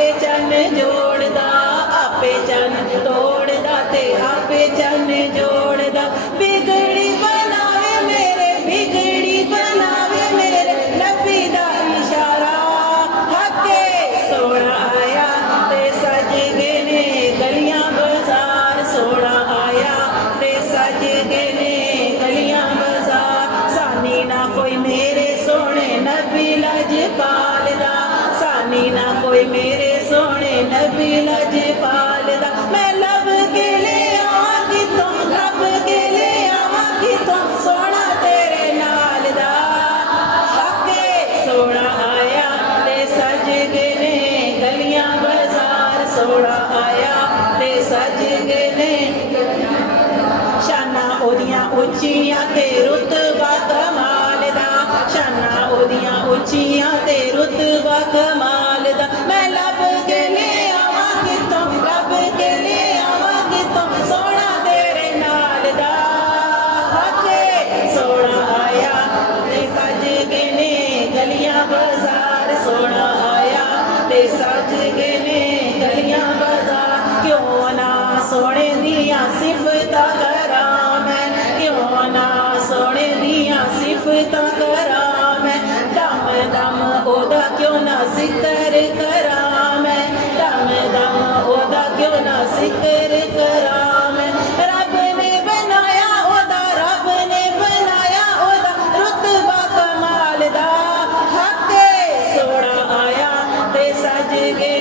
आपे चन जोड़दा, आपे चन तोड़दा ते आपे चन जोड़दा। बिगड़ी बनावे मेरे, बिगड़ी बनावे मेरे नबी दा इशारा। हके सोना आया ते सज गए ने गलियां बाजार, सोना आया ते सज गए ने गलियां बाजार। सानी ना कोई मेरे सोने नबी लजपाल दा, सानी ना कोई मेरे सोने नबी लजपाल दा। मैं लब के ले आवां कितों, लब के ले आवां कितों सोना तेरे नाल दा। हके सोना आया ते सज गए ने गलियां बाजार, सोना आया ते सज गए ने। शाना ओदियां उच्चियां ते रुतबा कमाल दा, शाना ओदियां उच्चियां ते रुतबा कमाल दा। मैं लब के ले आवां कितों, लब के ले आवां कितों सोना तेरे नाल दा। हके सोना आया ते सज गए ने गलियां बाजार, सोना आया ते सज गए ने गलियां बाजार। क्यों ना सोने दियां सिफतां करां मैं, क्यों ना सोने दियां सिफतां करां मैं। दम दम ओदा क्यों ना जिक्र करां मैं, दम दम ओदा क्यों ना जिक्र करां मैं। रब ने बनाया ओदा, रब ने बनाया ओदा रुतबा कमाल दा। हके सोना आया ते सज गए